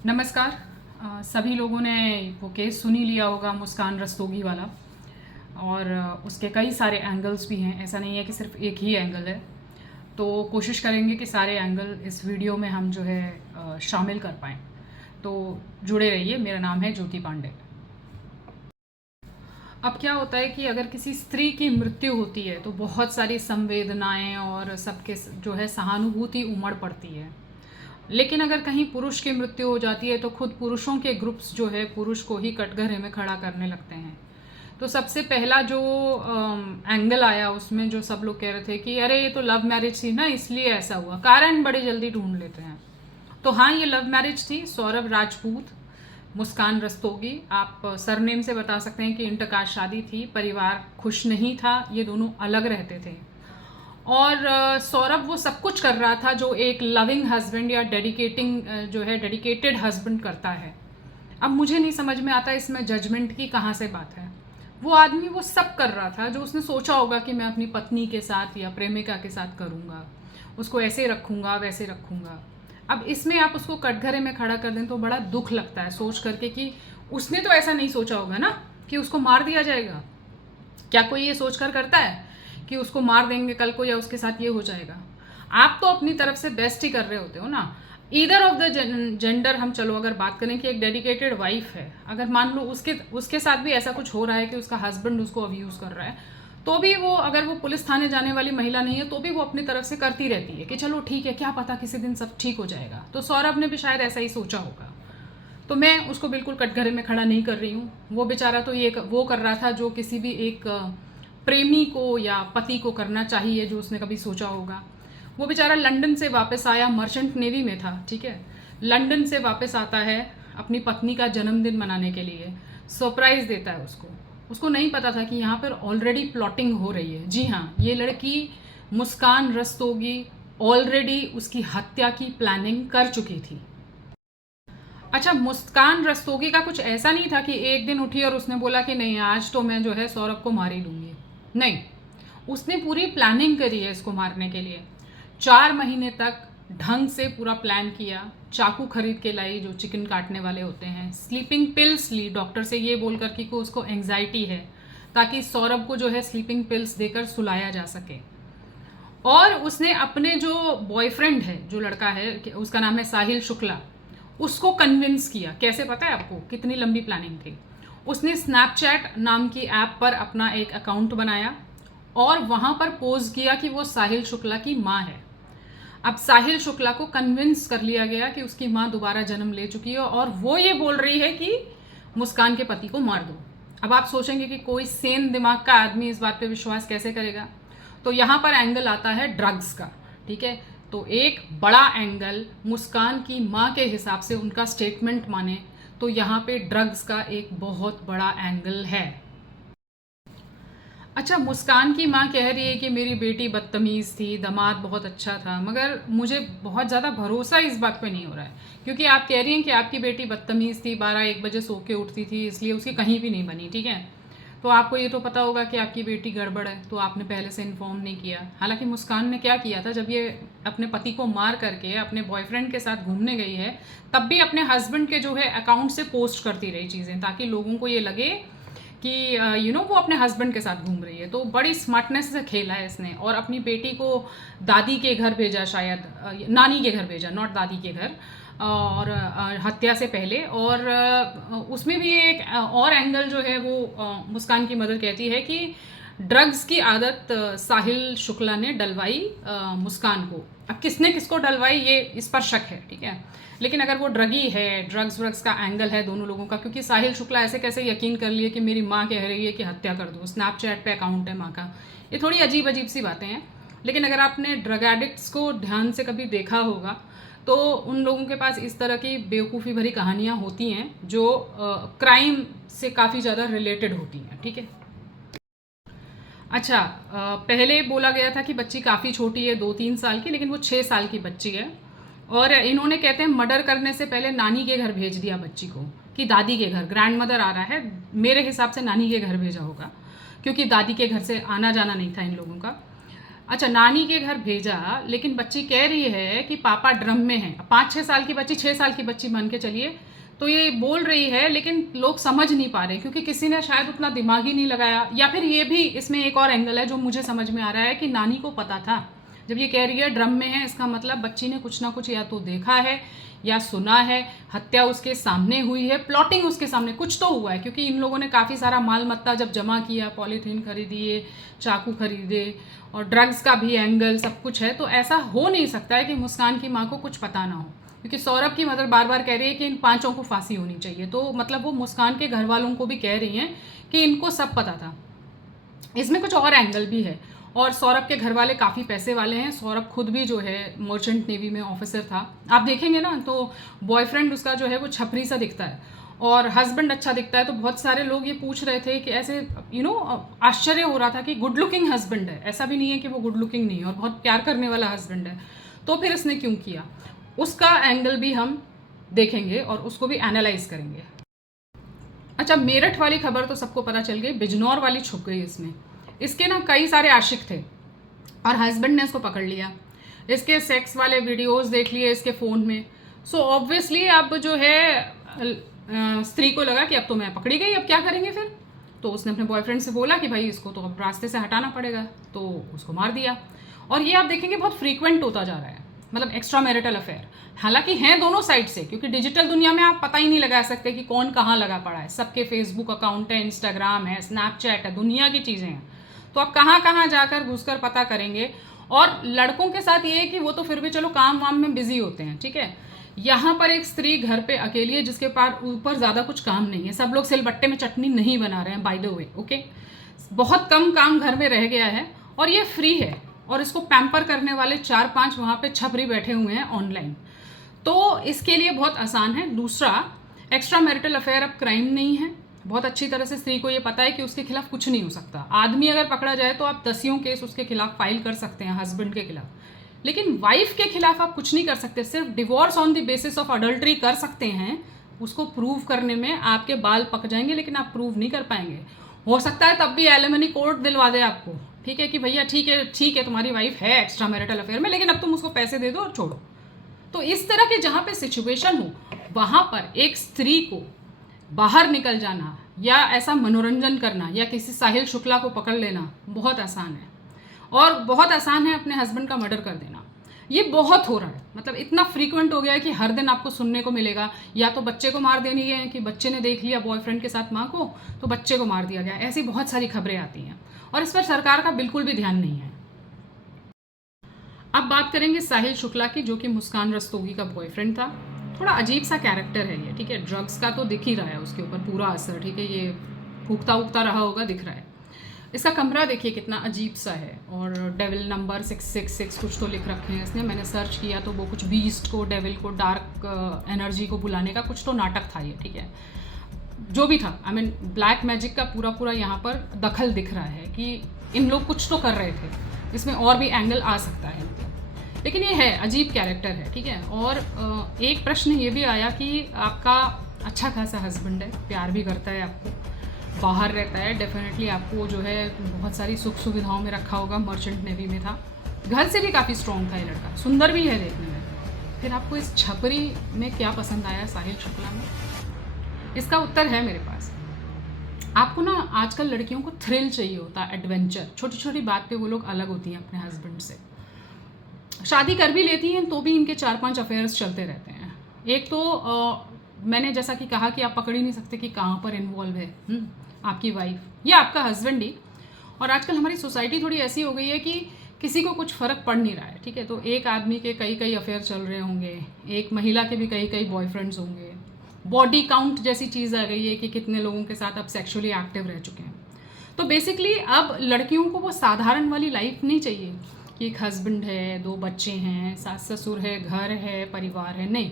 नमस्कार। सभी लोगों ने वो केस सुन ही लिया होगा, मुस्कान रस्तोगी वाला। और उसके कई सारे एंगल्स भी हैं, ऐसा नहीं है कि सिर्फ एक ही एंगल है। तो कोशिश करेंगे कि सारे एंगल इस वीडियो में हम जो है शामिल कर पाएँ। तो जुड़े रहिए। मेरा नाम है ज्योति पांडे। अब क्या होता है कि अगर किसी स्त्री की मृत्यु होती है तो बहुत सारी संवेदनाएं और सबके जो है सहानुभूति उमड़ पड़ती है। लेकिन अगर कहीं पुरुष की मृत्यु हो जाती है तो खुद पुरुषों के ग्रुप्स जो है पुरुष को ही कटघरे में खड़ा करने लगते हैं। तो सबसे पहला जो एंगल आया उसमें जो सब लोग कह रहे थे कि अरे ये तो लव मैरिज थी ना, इसलिए ऐसा हुआ। कारण बड़े जल्दी ढूंढ लेते हैं। तो हाँ, ये लव मैरिज थी। सौरभ राजपूत, मुस्कान रस्तोगी। आप सरनेम से बता सकते हैं कि इंटरकास्ट शादी थी। परिवार खुश नहीं था, ये दोनों अलग रहते थे। और सौरभ वो सब कुछ कर रहा था जो एक लविंग हस्बैंड या डेडिकेटेड हस्बैंड करता है। अब मुझे नहीं समझ में आता इसमें जजमेंट की कहाँ से बात है। वो आदमी वो सब कर रहा था जो उसने सोचा होगा कि मैं अपनी पत्नी के साथ या प्रेमिका के साथ करूँगा, उसको ऐसे रखूँगा वैसे रखूँगा। अब इसमें आप उसको कटघरे में खड़ा कर दें तो बड़ा दुख लगता है सोच करके कि उसने तो ऐसा नहीं सोचा होगा ना कि उसको मार दिया जाएगा। क्या कोई ये सोचकर करता है कि उसको मार देंगे कल को या उसके साथ ये हो जाएगा? आप तो अपनी तरफ से बेस्ट ही कर रहे होते हो ना। ईदर ऑफ द जेंडर हम चलो अगर बात करें कि एक डेडिकेटेड वाइफ है, अगर मान लो उसके उसके साथ भी ऐसा कुछ हो रहा है कि उसका हस्बैंड उसको अब्यूज कर रहा है, तो भी वो, अगर वो पुलिस थाने जाने वाली महिला नहीं है तो भी वो अपनी तरफ से करती रहती है कि चलो ठीक है, क्या पता किसी दिन सब ठीक हो जाएगा। तो सौरभ ने भी शायद ऐसा ही सोचा होगा। तो मैं उसको बिल्कुल कटघरे में खड़ा नहीं कर रही हूँ। वो बेचारा तो ये वो कर रहा था जो किसी भी एक प्रेमी को या पति को करना चाहिए, जो उसने कभी सोचा होगा। वो बेचारा लंदन से वापस आया, मर्चेंट नेवी में था, ठीक है। लंदन से वापस आता है अपनी पत्नी का जन्मदिन मनाने के लिए, सरप्राइज़ देता है उसको। उसको नहीं पता था कि यहाँ पर ऑलरेडी प्लॉटिंग हो रही है। जी हाँ, ये लड़की मुस्कान रस्तोगी ऑलरेडी उसकी हत्या की प्लानिंग कर चुकी थी। अच्छा, मुस्कान रस्तोगी का कुछ ऐसा नहीं था कि एक दिन उठी और उसने बोला कि नहीं आज तो मैं जो है सौरभ को मार ही दूंगी। नहीं, उसने पूरी प्लानिंग करी है इसको मारने के लिए। 4 महीने तक ढंग से पूरा प्लान किया। चाकू खरीद के लाई जो चिकन काटने वाले होते हैं, स्लीपिंग पिल्स ली डॉक्टर से ये बोल कर कि उसको एंग्जाइटी है, ताकि सौरभ को जो है स्लीपिंग पिल्स देकर सुलाया जा सके। और उसने अपने जो बॉयफ्रेंड है, जो लड़का है, उसका नाम है साहिल शुक्ला, उसको कन्विंस किया। कैसे पता है आपको कितनी लंबी प्लानिंग थी? उसने स्नैपचैट नाम की ऐप पर अपना एक अकाउंट बनाया और वहां पर पोज किया कि वो साहिल शुक्ला की माँ है। अब साहिल शुक्ला को कन्विंस कर लिया गया कि उसकी माँ दोबारा जन्म ले चुकी है और वो ये बोल रही है कि मुस्कान के पति को मार दो। अब आप सोचेंगे कि कोई सेन दिमाग का आदमी इस बात पे विश्वास कैसे करेगा? तो यहाँ पर एंगल आता है ड्रग्स का, ठीक है। तो एक बड़ा एंगल मुस्कान की माँ के हिसाब से उनका स्टेटमेंट माने तो यहाँ पे ड्रग्स का एक बहुत बड़ा एंगल है। अच्छा, मुस्कान की माँ कह रही है कि मेरी बेटी बदतमीज़ थी, दामाद बहुत अच्छा था, मगर मुझे बहुत ज़्यादा भरोसा इस बात पे नहीं हो रहा है। क्योंकि आप कह रही हैं कि आपकी बेटी बदतमीज़ थी, 12-1 बजे सो के उठती थी, इसलिए उसकी कहीं भी नहीं बनी, ठीक है। तो आपको ये तो पता होगा कि आपकी बेटी गड़बड़ है, तो आपने पहले से इन्फॉर्म नहीं किया। हालांकि मुस्कान ने क्या किया था, जब ये अपने पति को मार करके अपने बॉयफ्रेंड के साथ घूमने गई है, तब भी अपने हस्बैंड के जो है अकाउंट से पोस्ट करती रही चीज़ें, ताकि लोगों को ये लगे कि वो अपने हस्बैंड के साथ घूम रही है। तो बड़ी स्मार्टनेस से खेला है इसने और अपनी बेटी को दादी के घर भेजा, शायद नानी के घर भेजा, नॉट दादी के घर, और हत्या से पहले। और उसमें भी एक और एंगल जो है वो मुस्कान की मदर कहती है कि ड्रग्स की आदत साहिल शुक्ला ने डलवाई मुस्कान को। अब किसने किसको डलवाई ये इस पर शक है, ठीक है। लेकिन अगर वो ड्रगी है, ड्रग्स का एंगल है दोनों लोगों का, क्योंकि साहिल शुक्ला ऐसे कैसे यकीन कर लिए कि मेरी माँ कह रही है कि हत्या कर दो, स्नैपचैट पे अकाउंट है माँ का। ये थोड़ी अजीब अजीब सी बातें हैं। लेकिन अगर आपने ड्रग एडिक्ट्स को ध्यान से कभी देखा होगा तो उन लोगों के पास इस तरह की बेवकूफ़ी भरी कहानियाँ होती हैं जो क्राइम से काफ़ी ज़्यादा रिलेटेड होती हैं, ठीक है। अच्छा, पहले बोला गया था कि बच्ची काफ़ी छोटी है, 2-3 साल की, लेकिन वो 6 साल की बच्ची है। और इन्होंने कहते हैं मर्डर करने से पहले नानी के घर भेज दिया बच्ची को, कि दादी के घर, ग्रैंड मदर आ रहा है, मेरे हिसाब से नानी के घर भेजा होगा, क्योंकि दादी के घर से आना जाना नहीं था इन लोगों का। अच्छा, नानी के घर भेजा, लेकिन बच्ची कह रही है कि पापा ड्रम में हैं। 5-6 साल की बच्ची, 6 साल की बच्ची मान के चलिए, तो ये बोल रही है, लेकिन लोग समझ नहीं पा रहे क्योंकि किसी ने शायद उतना दिमाग ही नहीं लगाया। या फिर ये भी इसमें एक और एंगल है जो मुझे समझ में आ रहा है कि नानी को पता था। जब ये कह रही है ड्रम में है, इसका मतलब बच्ची ने कुछ ना कुछ या तो देखा है या सुना है, हत्या उसके सामने हुई है, प्लॉटिंग उसके सामने, कुछ तो हुआ है क्योंकि इन लोगों ने काफ़ी सारा माल मत्ता जब जमा किया, पॉलीथीन खरीदिए, चाकू खरीदे और ड्रग्स का भी एंगल सब कुछ है। तो ऐसा हो नहीं सकता है कि मुस्कान की माँ को कुछ पता ना हो, क्योंकि सौरभ की मदर बार बार कह रही है कि इन 5 को फांसी होनी चाहिए। तो मतलब वो मुस्कान के घर वालों को भी कह रही हैं कि इनको सब पता था। इसमें कुछ और एंगल भी है। और सौरभ के घर वाले काफ़ी पैसे वाले हैं। सौरभ खुद भी जो है मर्चेंट नेवी में ऑफिसर था। आप देखेंगे ना तो बॉयफ्रेंड उसका जो है वो छपरी सा दिखता है और हस्बैंड अच्छा दिखता है। तो बहुत सारे लोग ये पूछ रहे थे कि ऐसे आश्चर्य हो रहा था कि गुड लुकिंग हस्बैंड है, ऐसा भी नहीं है कि वो गुड लुकिंग नहीं है, और बहुत प्यार करने वाला हस्बैंड है। तो फिर इसने क्यों किया, उसका एंगल भी हम देखेंगे और उसको भी एनालाइज करेंगे। अच्छा, मेरठ वाली खबर तो सबको पता चल गई, बिजनौर वाली छुप गई इसमें। इसके ना कई सारे आशिक थे और हस्बैंड ने इसको पकड़ लिया, इसके सेक्स वाले वीडियोस देख लिए इसके फ़ोन में। सो ऑब्वियसली अब जो है स्त्री को लगा कि अब तो मैं पकड़ी गई, अब क्या करेंगे फिर। तो उसने अपने बॉयफ्रेंड से बोला कि भाई इसको तो अब रास्ते से हटाना पड़ेगा, तो उसको मार दिया। और ये आप देखेंगे बहुत फ्रीक्वेंट होता जा रहा है, मतलब एक्स्ट्रा मैरिटल अफेयर। हालांकि हैं दोनों साइड से, क्योंकि डिजिटल दुनिया में आप पता ही नहीं लगा सकते कि कौन कहाँ लगा पड़ा है। सबके फेसबुक अकाउंट है, इंस्टाग्राम है, स्नैपचैट है, दुनिया की चीज़ें हैं। तो आप कहाँ कहाँ जाकर घुसकर पता करेंगे। और लड़कों के साथ ये है कि वो तो फिर भी चलो काम वाम में बिजी होते हैं, ठीक है। यहाँ पर एक स्त्री घर पे अकेली है जिसके पास ऊपर ज़्यादा कुछ काम नहीं है। सब लोग सिलबट्टे में चटनी नहीं बना रहे हैं, बाय द वे, ओके। बहुत कम काम घर में रह गया है और ये फ्री है और इसको पैम्पर करने वाले 4-5 वहाँ पे छपरी बैठे हुए हैं ऑनलाइन। तो इसके लिए बहुत आसान है। दूसरा, एक्स्ट्रा मैरिटल अफेयर अब क्राइम नहीं है। बहुत अच्छी तरह से स्त्री को ये पता है कि उसके खिलाफ कुछ नहीं हो सकता। आदमी अगर पकड़ा जाए तो आप 10 केस उसके खिलाफ फाइल कर सकते हैं, हस्बैंड के खिलाफ, लेकिन वाइफ के खिलाफ आप कुछ नहीं कर सकते। सिर्फ divorce on the basis of adultery कर सकते हैं। उसको प्रूव करने में आपके बाल पक जाएंगे, लेकिन आप प्रूव नहीं कर पाएंगे। हो सकता है तब भी एलिमनी कोर्ट दिलवा दे आपको, ठीक है, कि भैया ठीक है तुम्हारी वाइफ है एक्स्ट्रा मैरिटल अफेयर में, लेकिन अब तुम उसको पैसे दे दो और छोड़ो। तो इस तरह के जहाँ पे सिचुएशन हो वहाँ पर एक स्त्री को बाहर निकल जाना या ऐसा मनोरंजन करना या किसी साहिल शुक्ला को पकड़ लेना बहुत आसान है। और बहुत आसान है अपने हस्बैंड का मर्डर कर देना। ये बहुत हो रहा है, मतलब इतना फ्रीक्वेंट हो गया है कि हर दिन आपको सुनने को मिलेगा। या तो बच्चे को मार देनी है कि बच्चे ने देख लिया बॉयफ्रेंड के साथ माँ को, तो बच्चे को मार दिया गया। ऐसी बहुत सारी खबरें आती हैं और इस पर सरकार का बिल्कुल भी ध्यान नहीं है। अब बात करेंगे साहिल शुक्ला की, जो कि मुस्कान रस्तोगी का बॉयफ्रेंड था। थोड़ा अजीब सा कैरेक्टर है ये, ठीक है। ड्रग्स का तो दिख ही रहा है उसके ऊपर पूरा असर, ठीक है। ये फूकता उगता रहा होगा, दिख रहा है। इसका कमरा देखिए कितना अजीब सा है, और डेविल नंबर 666 कुछ तो लिख रखे हैं इसने। मैंने सर्च किया तो वो कुछ बीस्ट को, डेविल को, डार्क एनर्जी को बुलाने का कुछ तो नाटक था ये, ठीक है। जो भी था, आई मीन ब्लैक मैजिक का पूरा पूरा यहाँ पर दखल दिख रहा है कि इन लोग कुछ तो कर रहे थे। इसमें और भी एंगल आ सकता है, लेकिन ये है अजीब कैरेक्टर है, ठीक है। और एक प्रश्न ये भी आया कि आपका अच्छा खासा हस्बैंड है, प्यार भी करता है आपको, बाहर रहता है, डेफिनेटली आपको जो है बहुत सारी सुख सुविधाओं में रखा होगा, मर्चेंट नेवी में था, घर से भी काफ़ी स्ट्रॉन्ग था ये लड़का, सुंदर भी है देखने में। फिर आपको इस छपरी में क्या पसंद आया साहिल शुक्ला में? इसका उत्तर है मेरे पास। आपको ना आजकल लड़कियों को थ्रिल चाहिए होता है, एडवेंचर। छोटी छोटी बात पे वो लोग अलग होती हैं अपने हस्बैंड से। शादी कर भी लेती हैं तो भी इनके 4-5 अफेयर्स चलते रहते हैं। एक तो मैंने जैसा कि कहा कि आप पकड़ ही नहीं सकते कि कहाँ पर इन्वॉल्व है आपकी वाइफ या आपका हस्बैंड ही। और आजकल हमारी सोसाइटी थोड़ी ऐसी हो गई है कि किसी को कुछ फ़र्क पड़ नहीं रहा है, ठीक है। तो एक आदमी के कई कई अफेयर चल रहे होंगे, एक महिला के भी कई कई बॉयफ्रेंड्स होंगे। बॉडी काउंट जैसी चीज़ आ गई है कि कितने लोगों के साथ आप सेक्सुअली एक्टिव रह चुके हैं। तो बेसिकली अब लड़कियों को वो साधारण वाली लाइफ नहीं चाहिए कि एक हस्बैंड है, 2 बच्चे हैं, सास ससुर है, घर है, परिवार है। नहीं,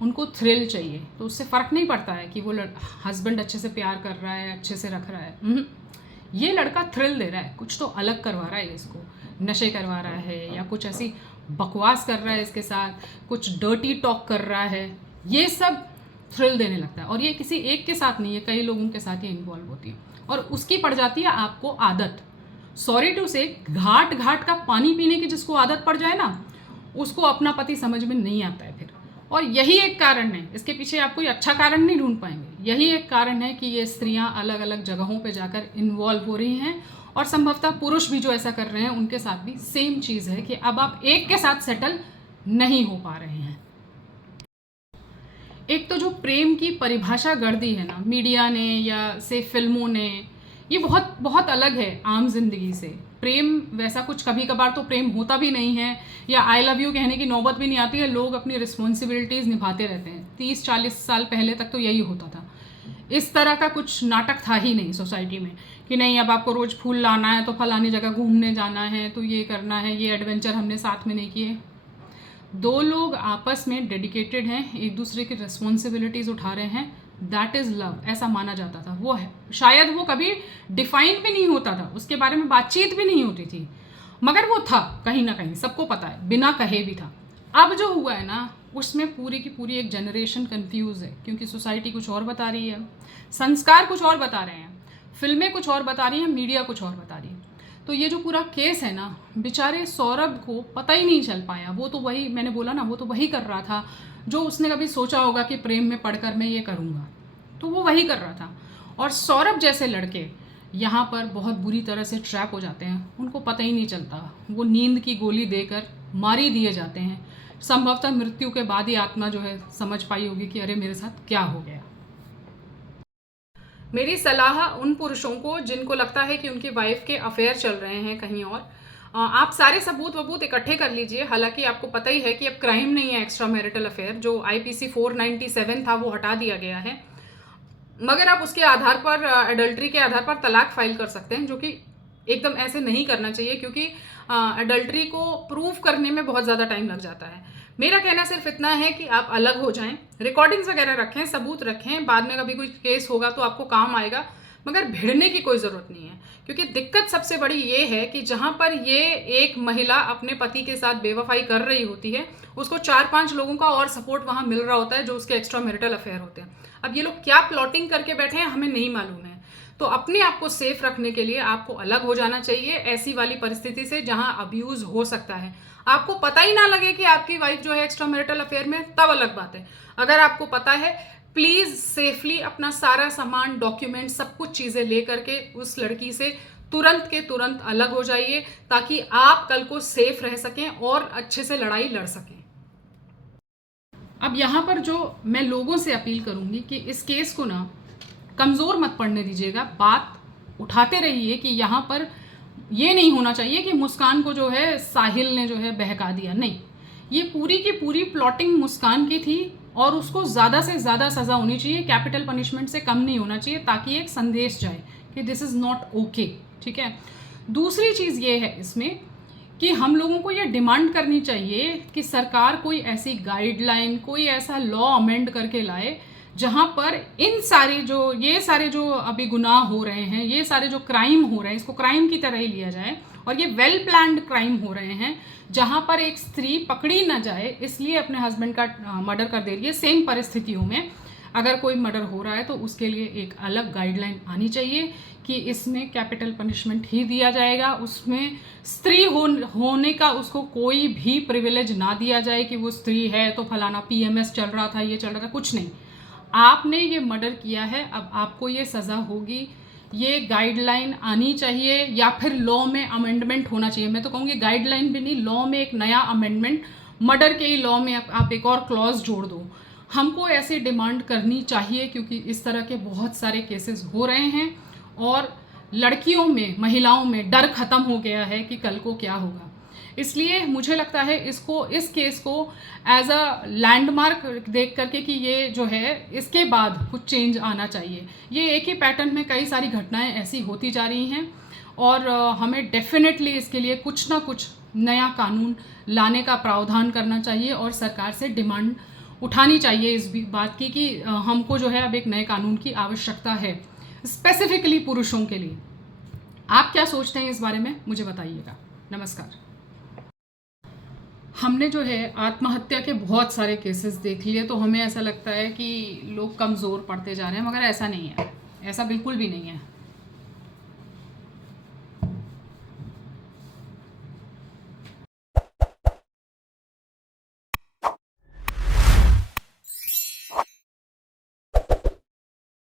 उनको थ्रिल चाहिए। तो उससे फ़र्क नहीं पड़ता है कि वो हस्बैंड अच्छे से प्यार कर रहा है, अच्छे से रख रहा है। ये लड़का थ्रिल दे रहा है, कुछ तो अलग करवा रहा है इसको, नशे करवा रहा है या कुछ ऐसी बकवास कर रहा है इसके साथ, कुछ डर्टी टॉक कर रहा है। ये सब थ्रिल देने लगता है। और ये किसी एक के साथ नहीं है, कई लोगों के साथ ये इन्वॉल्व होती है और उसकी पड़ जाती है आपको आदत। सॉरी टू से घाट घाट का पानी पीने की जिसको आदत पड़ जाए ना, उसको अपना पति समझ में नहीं आता है फिर। और यही एक कारण है, इसके पीछे आप कोई अच्छा कारण नहीं ढूंढ पाएंगे, यही एक कारण है कि ये स्त्रियां अलग अलग जगहों पे जाकर इन्वॉल्व हो रही हैं। और संभवतः पुरुष भी जो ऐसा कर रहे हैं उनके साथ भी सेम चीज़ है कि अब आप एक के साथ सेटल नहीं हो पा रहे हैं। एक तो जो प्रेम की परिभाषा गढ़ दी है ना मीडिया ने या से फिल्मों ने, ये बहुत बहुत अलग है आम जिंदगी से। प्रेम वैसा कुछ कभी कभार तो प्रेम होता भी नहीं है, या आई लव यू कहने की नौबत भी नहीं आती है, लोग अपनी रिस्पॉन्सिबिलिटीज़ निभाते रहते हैं। 30-40 साल पहले तक तो यही होता था। इस तरह का कुछ नाटक था ही नहीं सोसाइटी में कि नहीं अब आपको रोज़ फूल लाना है तो फलानी जगह घूमने जाना है तो ये करना है, ये एडवेंचर हमने साथ में नहीं किए। दो लोग आपस में डेडिकेटेड हैं, एक दूसरे की रिस्पॉन्सिबिलिटीज़ उठा रहे हैं, दैट इज़ लव, ऐसा माना जाता था। वो है शायद वो कभी डिफाइन भी नहीं होता था, उसके बारे में बातचीत भी नहीं होती थी, मगर वो था कहीं ना कहीं, सबको पता है, बिना कहे भी था। अब जो हुआ है ना उसमें पूरी की पूरी एक जनरेशन कंफ्यूज है, क्योंकि सोसाइटी कुछ और बता रही है, संस्कार कुछ और बता रहे हैं, फिल्में कुछ और बता रही हैं, मीडिया कुछ और बता रही है। तो ये जो पूरा केस है ना, बेचारे सौरभ को पता ही नहीं चल पाया। वो तो वही, मैंने बोला ना, वो तो वही कर रहा था जो उसने कभी सोचा होगा कि प्रेम में पढ़कर मैं ये करूँगा, तो वो वही कर रहा था। और सौरभ जैसे लड़के यहाँ पर बहुत बुरी तरह से ट्रैप हो जाते हैं, उनको पता ही नहीं चलता, वो नींद की गोली देकर मार ही दिए जाते हैं। संभवतः मृत्यु के बाद ही आत्मा जो है समझ पाई होगी कि अरे मेरे साथ क्या हो गया। मेरी सलाह उन पुरुषों को जिनको लगता है कि उनकी वाइफ के अफेयर चल रहे हैं कहीं और, आप सारे सबूत वबूत इकट्ठे कर लीजिए। हालांकि आपको पता ही है कि अब क्राइम नहीं है एक्स्ट्रा मैरिटल अफेयर, जो आईपीसी 497 था वो हटा दिया गया है, मगर आप उसके आधार पर, अडल्ट्री के आधार पर तलाक फाइल कर सकते हैं, जो कि एकदम ऐसे नहीं करना चाहिए, क्योंकि अडल्ट्री को प्रूव करने में बहुत ज़्यादा टाइम लग जाता है। मेरा कहना सिर्फ इतना है कि आप अलग हो जाएं, रिकॉर्डिंग्स वगैरह रखें, सबूत रखें, बाद में कभी कोई केस होगा तो आपको काम आएगा, मगर भिड़ने की कोई ज़रूरत नहीं है। क्योंकि दिक्कत सबसे बड़ी ये है कि जहाँ पर ये एक महिला अपने पति के साथ बेवफाई कर रही होती है, उसको 4-5 लोगों का और सपोर्ट वहाँ मिल रहा होता है जो उसके एक्स्ट्रा मैरिटल अफेयर होते हैं। अब ये लोग क्या प्लॉटिंग करके बैठे हैं हमें नहीं मालूम है। तो अपने आप को सेफ रखने के लिए आपको अलग हो जाना चाहिए ऐसी वाली परिस्थिति से जहाँ अब्यूज़ हो सकता है। आपको पता ही ना लगे कि आपकी वाइफ जो है एक्स्ट्रा मैरिटल अफेयर में, तब अलग बात है। अगर आपको पता है, प्लीज़ सेफली अपना सारा सामान, डॉक्यूमेंट, सब कुछ चीज़ें ले करके उस लड़की से तुरंत के तुरंत अलग हो जाइए, ताकि आप कल को सेफ रह सकें और अच्छे से लड़ाई लड़ सकें। अब यहाँ पर जो मैं लोगों से अपील करूँगी कि इस केस को ना कमज़ोर मत पड़ने दीजिएगा, बात उठाते रहिए कि यहाँ पर ये नहीं होना चाहिए कि मुस्कान को जो है साहिल ने जो है बहका दिया, नहीं, ये पूरी की पूरी प्लॉटिंग मुस्कान की थी और उसको ज़्यादा से ज़्यादा सज़ा होनी चाहिए, कैपिटल पनिशमेंट से कम नहीं होना चाहिए, ताकि एक संदेश जाए कि दिस इज़ नॉट ओके। ठीक है। दूसरी चीज़ ये है इसमें कि हम लोगों को ये डिमांड करनी चाहिए कि सरकार कोई ऐसी गाइडलाइन, कोई ऐसा लॉ अमेंड करके लाए जहाँ पर ये सारे जो अभी गुनाह हो रहे हैं, ये सारे जो क्राइम हो रहे हैं, इसको क्राइम की तरह ही लिया जाए, और ये वेल प्लान्ड क्राइम हो रहे हैं जहाँ पर एक स्त्री पकड़ी ना जाए इसलिए अपने हस्बैंड का मर्डर कर दे रही है। सेम परिस्थितियों में अगर कोई मर्डर हो रहा है तो उसके लिए एक अलग गाइडलाइन आनी चाहिए कि इसमें कैपिटल पनिशमेंट ही दिया जाएगा, उसमें स्त्री होने का उसको कोई भी प्रिविलेज ना दिया जाए कि वो स्त्री है तो फलाना पीएमएस चल रहा था, ये चल रहा था, कुछ नहीं। आपने ये मर्डर किया है, अब आपको ये सज़ा होगी, ये गाइडलाइन आनी चाहिए, या फिर लॉ में अमेंडमेंट होना चाहिए। मैं तो कहूँगी गाइडलाइन भी नहीं, लॉ में एक नया अमेंडमेंट, मर्डर के ही लॉ में आप एक और क्लॉज जोड़ दो। हमको ऐसी डिमांड करनी चाहिए, क्योंकि इस तरह के बहुत सारे केसेस हो रहे हैं और लड़कियों में, महिलाओं में डर खत्म हो गया है कि कल को क्या होगा। इसलिए मुझे लगता है इस केस को एज अ लैंडमार्क देख करके कि ये जो है इसके बाद कुछ चेंज आना चाहिए। ये एक ही पैटर्न में कई सारी घटनाएं ऐसी होती जा रही हैं और हमें डेफिनेटली इसके लिए कुछ ना कुछ नया कानून लाने का प्रावधान करना चाहिए और सरकार से डिमांड उठानी चाहिए इस बात की कि हमको जो है अब एक नए कानून की आवश्यकता है, स्पेसिफिकली पुरुषों के लिए। आप क्या सोचते हैं इस बारे में, मुझे बताइएगा। नमस्कार। हमने जो है आत्महत्या के बहुत सारे केसेस देख लिए, तो हमें ऐसा लगता है कि लोग कमज़ोर पड़ते जा रहे हैं, मगर ऐसा नहीं है, ऐसा बिल्कुल भी नहीं है।